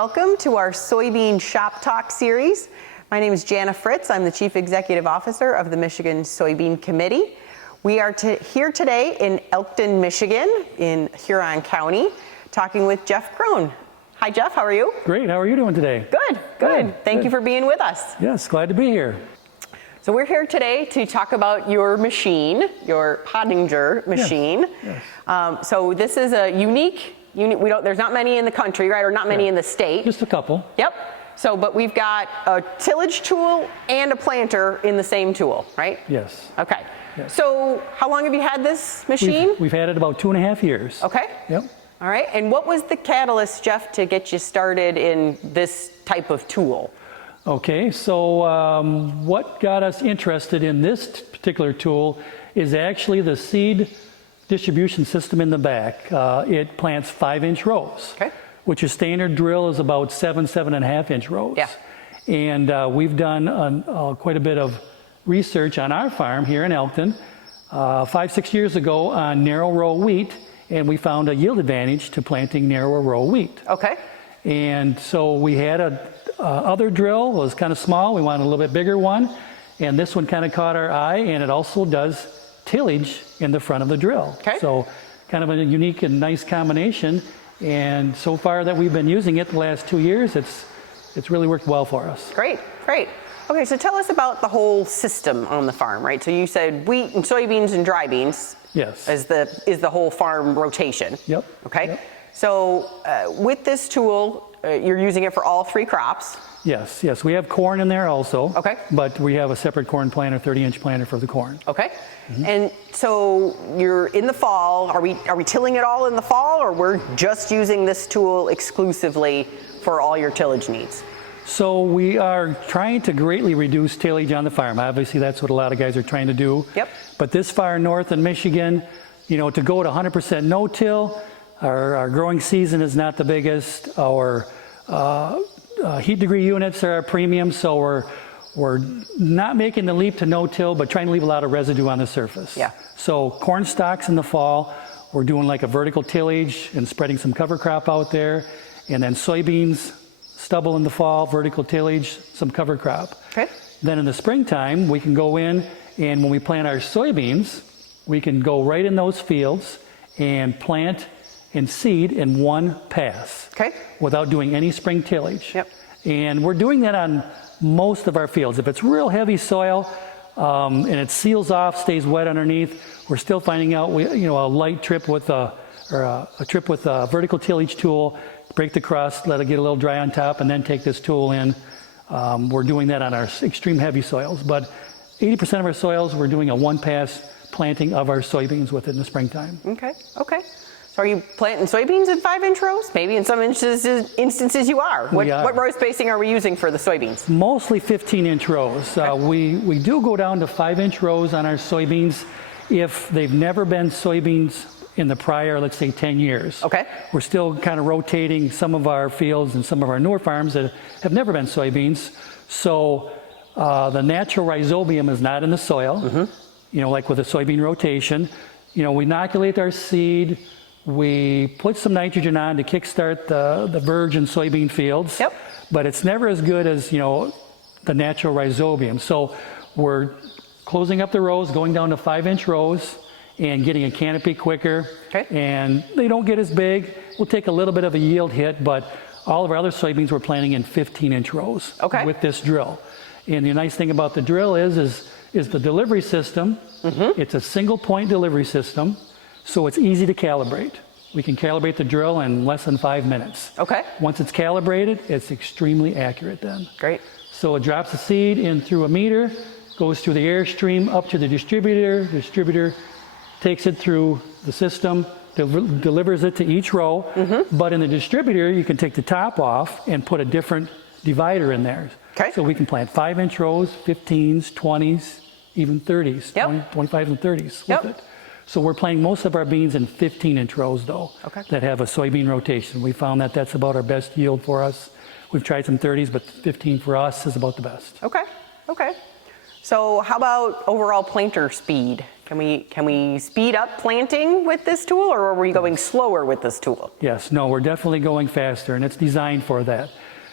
welcome to our Soybean Shop Talk series. My name is Jana Fritz. I'm the Chief Executive Officer of the Michigan Soybean Committee. We are here today in Elkton, Michigan, in Huron County, talking with Jeff Crone. Hi, Jeff. How are you? Great. How are you doing today? Good. Thank you for being with us. Yes, glad to be here. So we're here today to talk about your machine, your Pottinger machine. Yes. So this is a unique. There's not many in the country, right? Or not many in the state. Just a couple. Yep. So, but we've got a tillage tool and a planter in the same tool, right? Yes. Okay. Yes. So how long have you had this machine? We've had it about 2.5 years. Okay. Yep. All right. And what was the catalyst, Jeff, to get you started in this type of tool? Okay. So what got us interested in this particular tool is actually the seed distribution system in the back. It plants 5-inch rows, okay, which your standard drill is about 7.5-inch rows. Yeah. And we've done quite a bit of research on our farm here in Elkton 5-6 years ago on narrow row wheat, and we found a yield advantage to planting narrow row wheat. Okay. And so we had a other drill, was kind of small. We wanted a little bit bigger one, and this one kind of caught our eye, and it also does tillage in the front of the drill. Okay. So kind of a unique and nice combination. And so far that we've been using it the last 2 years, it's really worked well for us. Great. Okay, so tell us about the whole system on the farm, right? So you said wheat and soybeans and dry beans. Yes. Is the whole farm rotation. Yep. Okay. Yep. So with this tool, you're using it for all 3 crops. Yes. We have corn in there also. Okay. But we have a separate corn planter, 30-inch planter for the corn. Okay. And so you're in the fall. Are we tilling it all in the fall, or we're just using this tool exclusively for all your tillage needs? So we are trying to greatly reduce tillage on the farm. Obviously, that's what a lot of guys are trying to do. Yep. But this far north in Michigan, to go to 100% no-till, our growing season is not the biggest. Our heat degree units are our premium, so we're not making the leap to no-till, but trying to leave a lot of residue on the surface. Yeah. So corn stalks in the fall, we're doing like a vertical tillage and spreading some cover crop out there, and then soybeans, stubble in the fall, vertical tillage, some cover crop. Okay. Then in the springtime, we can go in, and when we plant our soybeans, we can go right in those fields and plant and seed in one pass. Okay. Without doing any spring tillage. Yep. And we're doing that on most of our fields. If it's real heavy soil and it seals off, stays wet underneath, we're still finding out a light trip with a vertical tillage tool, break the crust, let it get a little dry on top, and then take this tool in. We're doing that on our extreme heavy soils, but 80% of our soils, we're doing a one-pass planting of our soybeans with it in the springtime. Okay. So are you planting soybeans in 5-inch rows? Maybe in some instances you are. What row spacing are we using for the soybeans? Mostly 15-inch rows. Okay. We do go down to 5-inch rows on our soybeans if they've never been soybeans in the prior, let's say, 10 years. Okay. We're still kind of rotating some of our fields and some of our newer farms that have never been soybeans. So the natural rhizobium is not in the soil, like with a soybean rotation. We inoculate our seed. We put some nitrogen on to kickstart the virgin soybean fields. Yep. But it's never as good as, the natural rhizobium. So we're closing up the rows, going down to 5-inch rows, and getting a canopy quicker. Okay. And they don't get as big. We'll take a little bit of a yield hit, but all of our other soybeans we're planting in 15-inch rows with this drill. And the nice thing about the drill is the delivery system. It's a single point delivery system, so it's easy to calibrate. We can calibrate the drill in less than 5 minutes. Okay. Once it's calibrated, it's extremely accurate then. Great. So it drops the seed in through a meter, goes through the airstream up to the distributor. The distributor takes it through the system, delivers it to each row. But in the distributor, you can take the top off and put a different divider in there. Okay. So we can plant 5-inch rows, 15s, 20s, even 30s, Yep. 25s and 30s Yep. with it. So we're planting most of our beans in 15-inch rows, though, that have a soybean rotation. We found that that's about our best yield for us. We've tried some 30s, but 15 for us is about the best. Okay. So how about overall planter speed? Can we speed up planting with this tool, or are we going slower with this tool? Yes, no, we're definitely going faster, and it's designed for that.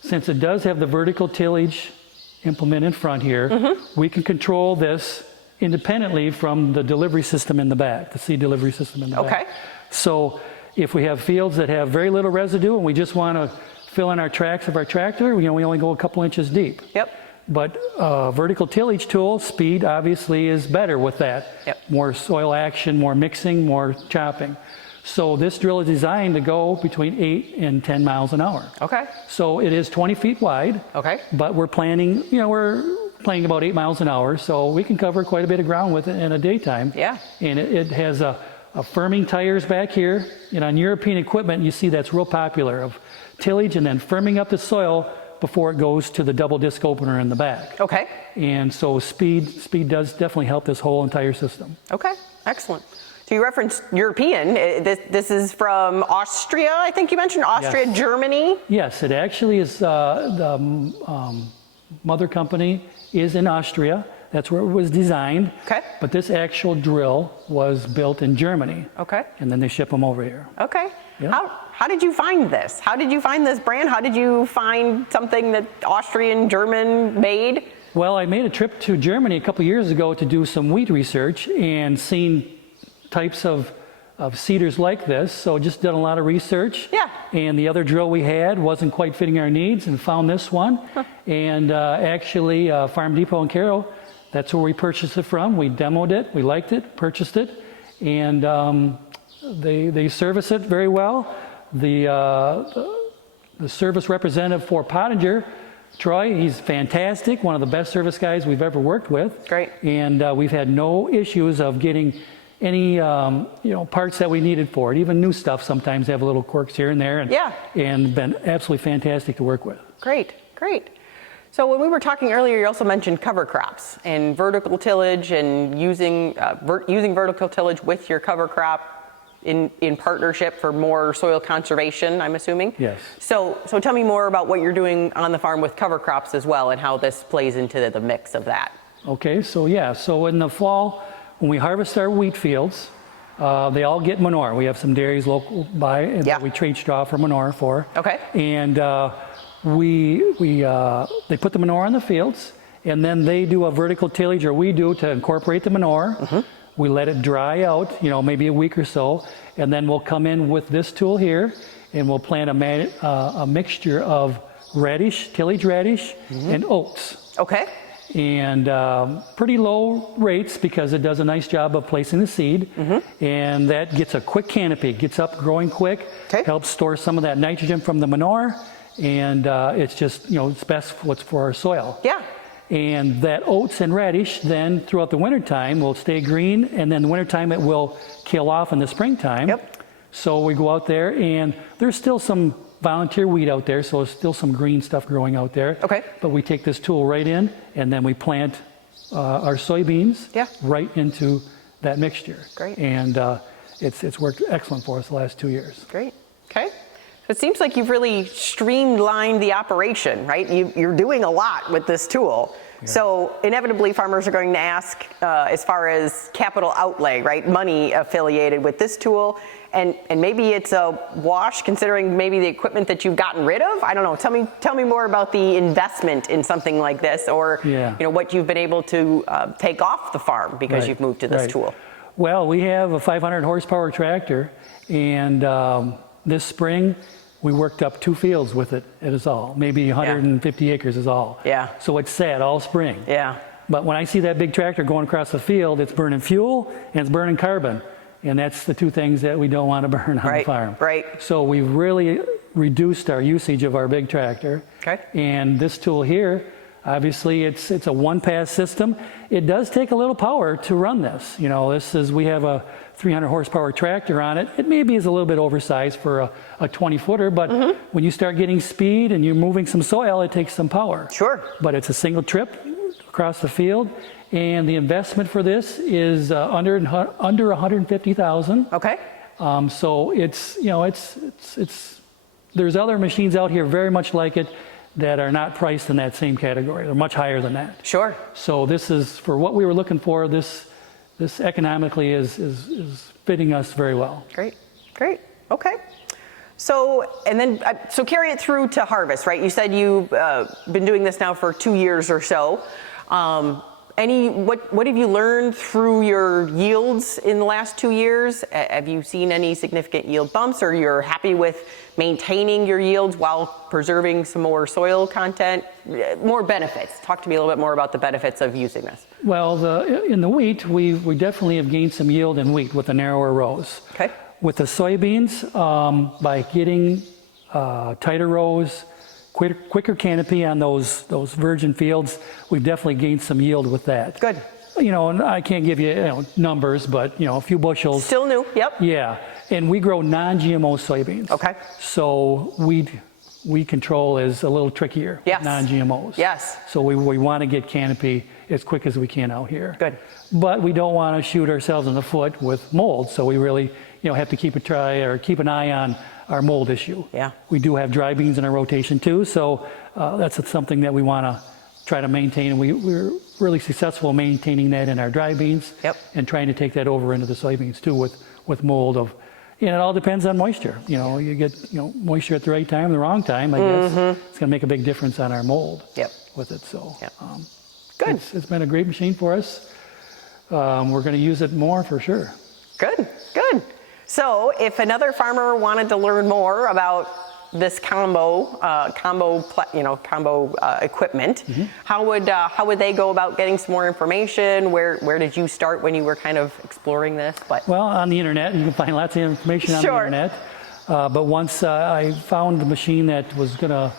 Since it does have the vertical tillage implement in front here, we can control this independently from the delivery system in the back, the seed delivery system in the back. So if we have fields that have very little residue and we just want to fill in our tracks of our tractor, we only go a couple inches deep. But vertical tillage tool, speed obviously is better with that. More soil action, more mixing, more chopping. So this drill is designed to go between 8 and 10 miles an hour. So it is 20 feet wide. But we're planning, we're planning about 8 miles an hour, so we can cover quite a bit of ground with it in a daytime. And it has a firming tires back here. And on European equipment, you see that's real popular, of tillage and then firming up the soil before it goes to the double disc opener in the back. And so speed does definitely help this whole entire system. Excellent. So you referenced European. This is from Austria, I think you mentioned. Austria, Germany? Yes, it actually is, the mother company is in Austria. That's where it was designed. But this actual drill was built in Germany. And then they ship them over here. How did you find this? How did you find this brand? How did you find something that Austrian, German made? Well, I made a trip to Germany a couple years ago to do some wheat research and seen types of seeders like this. So just done a lot of research. And the other drill we had wasn't quite fitting our needs, and found this one. And actually, Farm Depot in Carroll, that's where we purchased it from. We demoed it, we liked it, purchased it, and they service it very well. The service representative for Pottinger, Troy, he's fantastic, one of the best service guys we've ever worked with. And we've had no issues of getting any parts that we needed for it. Even new stuff sometimes have little quirks here and there, and been absolutely fantastic to work with. Great. So when we were talking earlier, you also mentioned cover crops and vertical tillage, and using vertical tillage with your cover crop in partnership for more soil conservation, I'm assuming. So tell me more about what you're doing on the farm with cover crops as well, and how this plays into the mix of that. So in the fall, when we harvest our wheat fields, they all get manure. We have some dairies local by that we trade straw for manure for. And they put the manure on the fields, and then they do a vertical tillage, or we do, to incorporate the manure. We let it dry out, maybe a week or so, and then we'll come in with this tool here, and we'll plant a mixture of radish, tillage radish, and oats. And pretty low rates, because it does a nice job of placing the seed, and that gets a quick canopy, gets up growing quick, helps store some of that nitrogen from the manure, and it's just, it's best for our soil. And that oats and radish then throughout the wintertime will stay green, and then the wintertime it will kill off in the springtime. So we go out there, and there's still some volunteer wheat out there, so there's still some green stuff growing out there. But we take this tool right in, and then we plant our soybeans right into that mixture. And it's worked excellent for us the last 2 years. So it seems like you've really streamlined the operation, right? You're doing a lot with this tool. So inevitably farmers are going to ask as far as capital outlay, right? Money affiliated with this tool. And maybe it's a wash considering maybe the equipment that you've gotten rid of. I don't know. Tell me more about the investment in something like this, or what you've been able to take off the farm because you've moved to this tool. Well, we have a 500 horsepower tractor, and this spring we worked up 2 fields with it. It is all, maybe 150 acres is all. So it's sat all spring. But when I see that big tractor going across the field, it's burning fuel and it's burning carbon. And that's the 2 things that we don't want to burn on the farm. So we've really reduced our usage of our big tractor. And this tool here, obviously it's a one-pass system. It does take a little power to run this. We have a 300 horsepower tractor on it. It maybe is a little bit oversized for a 20-footer, but when you start getting speed and you're moving some soil, it takes some power. But it's a single trip across the field, and the investment for this is under $150,000. So it's there's other machines out here very much like it that are not priced in that same category. They're much higher than that. So this is, for what we were looking for, this this economically is fitting us very well. Great, great, okay. So, and then, so carry it through to harvest, right? You said you've been doing this now for 2 years or so. What have you learned through your yields in the last 2 years? Have you seen any significant yield bumps, or you're happy with maintaining your yields while preserving some more soil content? More benefits. Talk to me a little bit more about the benefits of using this. Well, in the wheat, we definitely have gained some yield in wheat with the narrower rows. Okay. With the soybeans, by getting tighter rows, quicker canopy on those virgin fields, we've definitely gained some yield with that. Good. You know, and I can't give you, numbers, but a few bushels. Still new. Yep. Yeah, and we grow non-GMO soybeans. Okay. So weed control is a little trickier. Yes. Non-GMOs. Yes. So we want to get canopy as quick as we can out here. Good. But we don't want to shoot ourselves in the foot with mold. So we really, have to keep an eye on our mold issue. Yeah. We do have dry beans in our rotation too. So that's something that we want to try to maintain. We're really successful maintaining that in our dry beans. Yep. And trying to take that over into the soybeans too with mold of. And it all depends on moisture. You get moisture at the right time, the wrong time. I guess it's going to make a big difference on our mold. Yep. With it. So yep. Good. It's been a great machine for us. We're going to use it more for sure. Good. Good. So if another farmer wanted to learn more about this combo equipment, how would they go about getting some more information? Where did you start when you were kind of exploring this? Well, on the internet, you can find lots of information on the internet. But once I found the machine that was going to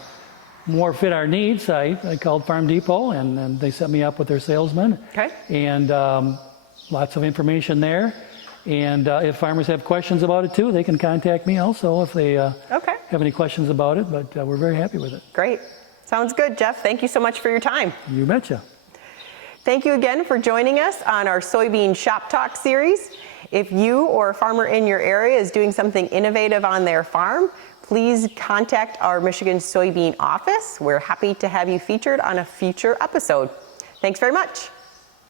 more fit our needs, I called Farm Depot, and they set me up with their salesman. Okay. And lots of information there. And if farmers have questions about it too, they can contact me also if they have any questions about it. But we're very happy with it. Great. Sounds good, Jeff. Thank you so much for your time. You betcha. Thank you again for joining us on our Soybean Shop Talk series. If you or a farmer in your area is doing something innovative on their farm, please contact our Michigan Soybean office. We're happy to have you featured on a future episode. Thanks very much.